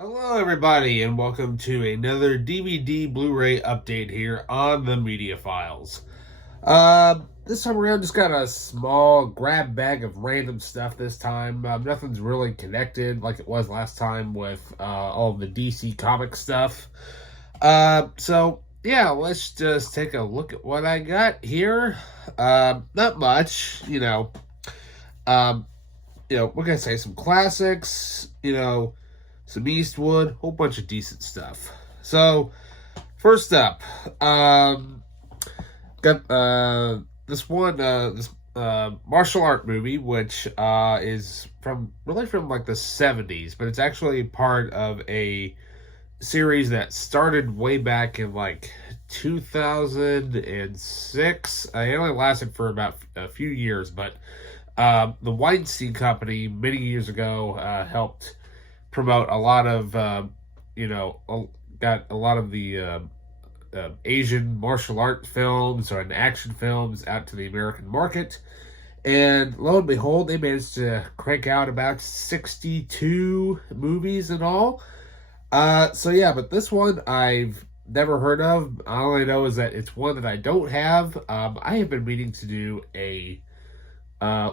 Hello, everybody, and welcome to another DVD Blu-ray update here on the Media Files. This time around, just got a small grab bag of random stuff this time. Nothing's really connected like it was last time with all of the DC comic stuff. So let's just take a look at what I got here. Not much, Um, what can I say? Some classics, some Eastwood, whole bunch of decent stuff. So, first up, got this martial art movie, which is from like the 70s, but it's actually part of a series that started way back in like 2006. It only lasted for about a few years, but the Weinstein Company many years ago helped promote a lot of, got a lot of the Asian martial art films and action films out to the American market. And lo and behold, they managed to crank out about 62 movies in all. But this one I've never heard of. All I know is that it's one that I don't have. I have been meaning to do a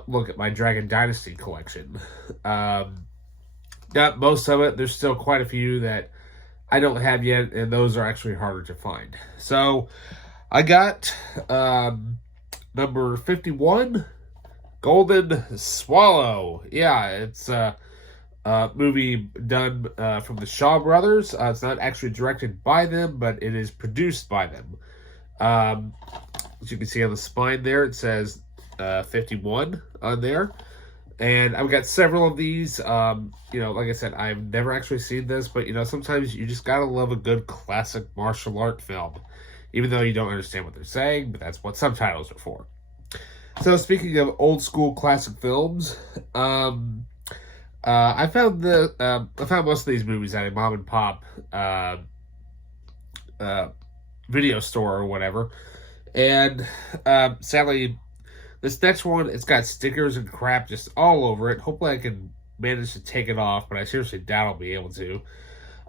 look at my Dragon Dynasty collection. Got most of it. There's still quite a few that I don't have yet, and those are actually harder to find. So I got number 51, Golden Swallow. Yeah, it's a movie done from the Shaw Brothers. It's not actually directed by them, but it is produced by them. As you can see on the spine there, it says 51 on there. And I've got several of these. Like I said, I've never actually seen this, but sometimes you just gotta love a good classic martial art film, even though you don't understand what they're saying. But that's what subtitles are for. So speaking of old school classic films, I found most of these movies at a mom and pop video store or whatever, and sadly, this next one, it's got stickers and crap just all over it. Hopefully I can manage to take it off, but I seriously doubt I'll be able to.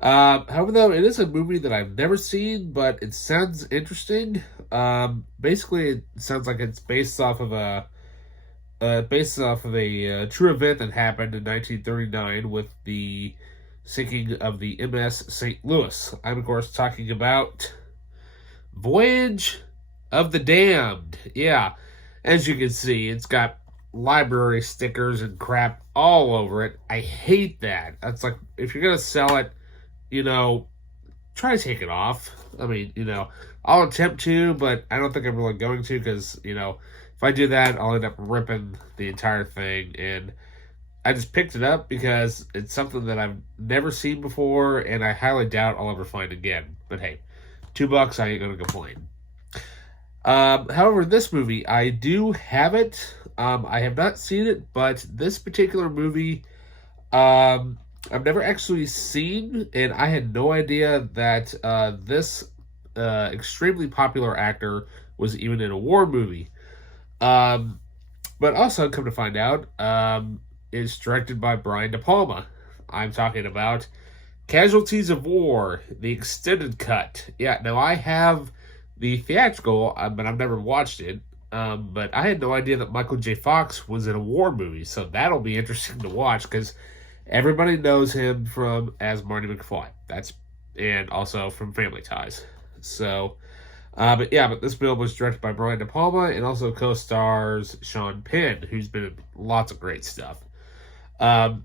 However, though, it is a movie that I've never seen, but it sounds interesting. Basically, it sounds like it's based off of a true event that happened in 1939 with the sinking of the MS St. Louis. I'm, of course, talking about Voyage of the Damned. Yeah. As you can see, it's got library stickers and crap all over it. I hate that. That's like, if you're going to sell it, try to take it off. I mean, I'll attempt to, but I don't think I'm really going to because, if I do that, I'll end up ripping the entire thing. And I just picked it up because it's something that I've never seen before, and I highly doubt I'll ever find again. But hey, $2, I ain't going to complain. However, this movie, I do have it. I have not seen it, but this particular movie, I've never actually seen, and I had no idea that this extremely popular actor was even in a war movie. But also, come to find out, it's directed by Brian De Palma. I'm talking about Casualties of War, the extended cut. Yeah, now I have the theatrical, but I've never watched it. But I had no idea that Michael J. Fox was in a war movie, so that'll be interesting to watch because everybody knows him as Marty McFly. And also from Family Ties. So, but this film was directed by Brian De Palma and also co-stars Sean Penn, who's been in lots of great stuff. Now,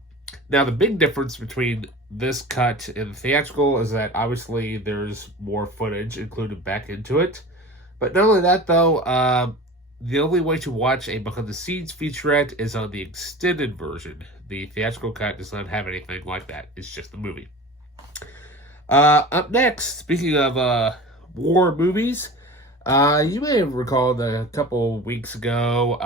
the big difference between this cut and the theatrical is that obviously there's more footage included back into it. But not only that, though, the only way to watch a behind-the-scenes featurette is on the extended version. The theatrical cut does not have anything like that. It's just the movie. Up next, speaking of war movies, you may have recalled a couple weeks ago,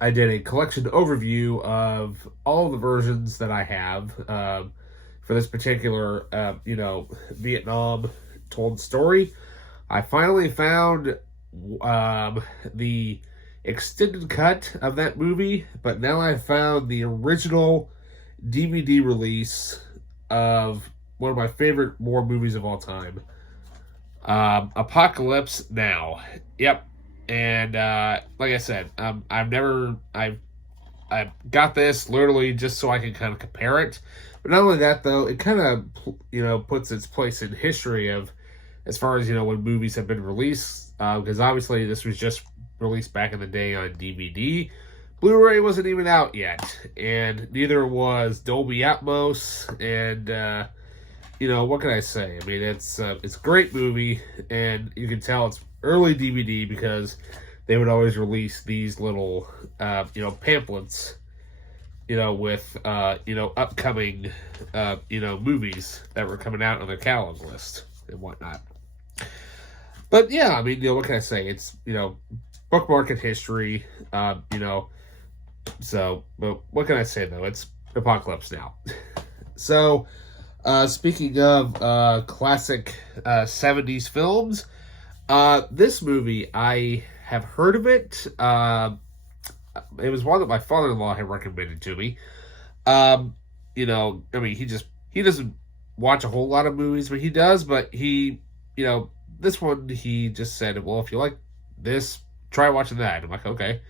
I did a collection overview of all the versions that I have for this particular, Vietnam told story. I finally found the extended cut of that movie, but now I found the original DVD release of one of my favorite war movies of all time. Apocalypse Now. Yep. And like I said, I've got this literally just so I can kind of compare it. But not only that, though, it kind of puts its place in history of as far as when movies have been released. Because obviously this was just released back in the day on DVD. Blu-ray wasn't even out yet, and neither was Dolby Atmos. And what can I say? I mean, it's a great movie, and you can tell it's early DVD because they would always release these little pamphlets, with upcoming movies that were coming out on their catalog list and whatnot. But yeah, I mean, what can I say? It's bookmark in history, So, but what can I say though? It's Apocalypse Now. So, speaking of classic 70s films, this movie, I have heard of it. It was one that my father-in-law had recommended to me. I mean, he doesn't watch a whole lot of movies, but he does. But this one, he just said, well, if you like this, try watching that. I'm like, okay.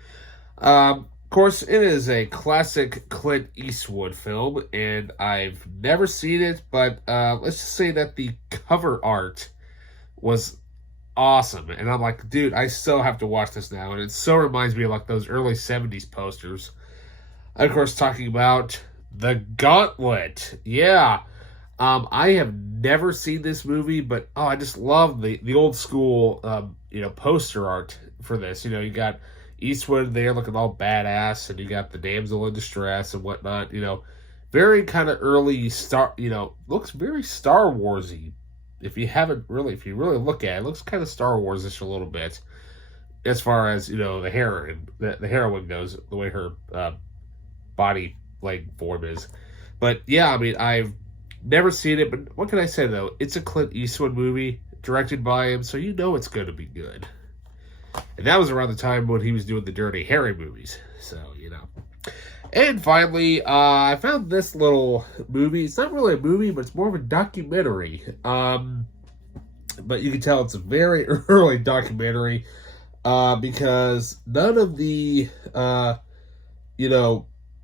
Of course, it is a classic Clint Eastwood film, and I've never seen it, but let's just say that the cover art was awesome. And I'm like, dude, I still have to watch this now. And it so reminds me of like those early 70s posters. Of course, talking about The Gauntlet. Yeah. I have never seen this movie, but I just love the old school poster art for this. You got Eastwood there looking all badass, and you got the damsel in distress and whatnot. Very kind of early looks very Star Warsy. If you really look at it, it looks kind of Star Wars-ish a little bit, as far as the heroine goes, the way her body leg form is. But yeah, I mean, I've never seen it, but what can I say though? It's a Clint Eastwood movie directed by him, so it's going to be good. And that was around the time when he was doing the Dirty Harry movies, so And finally, I found this little movie. It's not really a movie, but it's more of a documentary. But you can tell it's a very early documentary because none of the,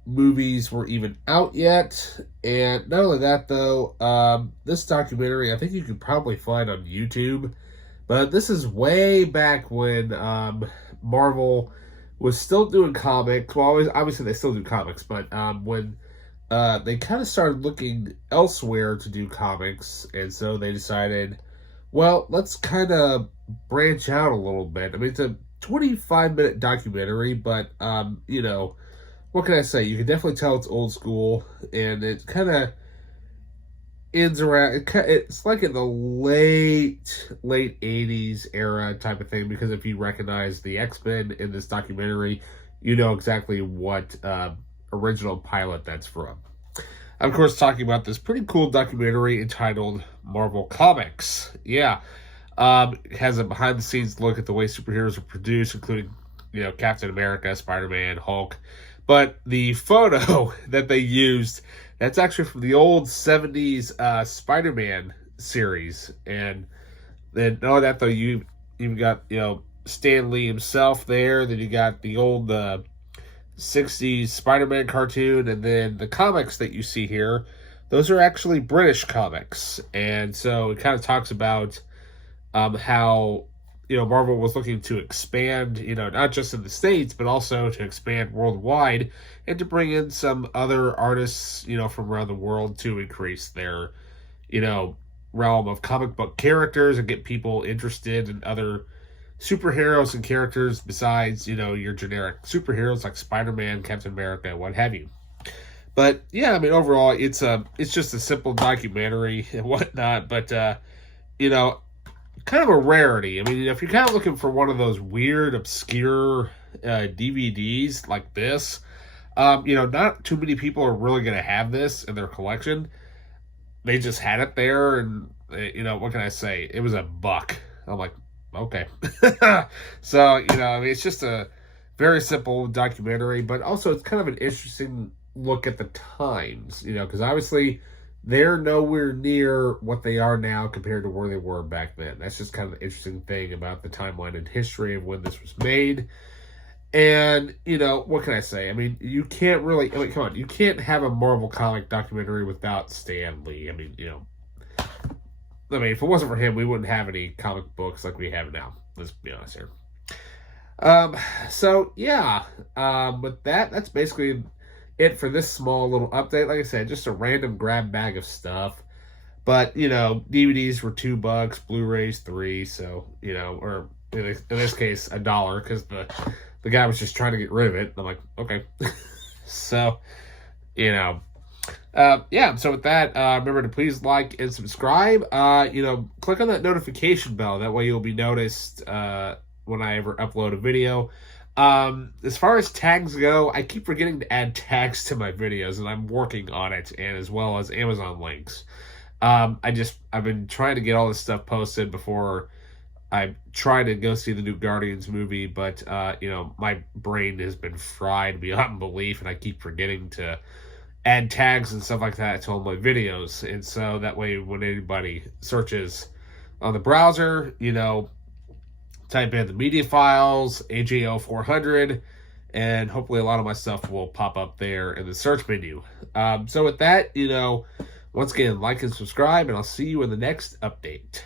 movies were even out yet. And not only that, though, this documentary, I think you could probably find on YouTube. But this is way back when Marvel was still doing comics. Well, obviously they still do comics, but when they kind of started looking elsewhere to do comics, and so they decided, well, let's kind of branch out a little bit. I mean, it's a 25-minute documentary, but, what can I say? You can definitely tell it's old school, and it kind of ends around, it's like in the late 80s era type of thing, because if you recognize the X-Men in this documentary, you know exactly what original pilot that's from. I'm, of course, talking about this pretty cool documentary entitled Marvel Comics. Yeah. It has a behind-the-scenes look at the way superheroes are produced, including, Captain America, Spider-Man, Hulk. But the photo that they used, that's actually from the old 70s Spider-Man series. And then, not only that, though, you even got, Stan Lee himself there. Then you got the old 60s Spider-Man cartoon. And then the comics that you see here, those are actually British comics. And so it kind of talks about how, Marvel was looking to expand, not just in the States, but also to expand worldwide and to bring in some other artists, from around the world to increase their, realm of comic book characters and get people interested in other superheroes and characters besides, your generic superheroes like Spider-Man, Captain America, what have you. But yeah, I mean, overall, it's just a simple documentary and whatnot, but, kind of a rarity. I mean, if you're kind of looking for one of those weird, obscure DVDs like this, not too many people are really going to have this in their collection. They just had it there, and, what can I say? It was $1. I'm like, okay. So, I mean, it's just a very simple documentary, but also it's kind of an interesting look at the times, because obviously they're nowhere near what they are now compared to where they were back then. That's just kind of the interesting thing about the timeline and history of when this was made. And, what can I say? I mean, you can't really, come on, you can't have a Marvel comic documentary without Stan Lee. I mean, if it wasn't for him, we wouldn't have any comic books like we have now. Let's be honest here. So yeah, with that's basically it for this small little update. Like I said, just a random grab bag of stuff. But, DVDs were $2, Blu-rays $3, so, or in this case, $1, because the guy was just trying to get rid of it. I'm like, okay. So, yeah, so with that, remember to please like and subscribe. Click on that notification bell. That way you'll be noticed when I ever upload a video. As far as tags go, I keep forgetting to add tags to my videos, and I'm working on it, and as well as Amazon links. I've been trying to get all this stuff posted before I try to go see the new Guardians movie, but, my brain has been fried beyond belief, and I keep forgetting to add tags and stuff like that to all my videos. And so that way, when anybody searches on the browser, type in the media files, AJO 400, and hopefully a lot of my stuff will pop up there in the search menu. So with that, once again, like and subscribe, and I'll see you in the next update.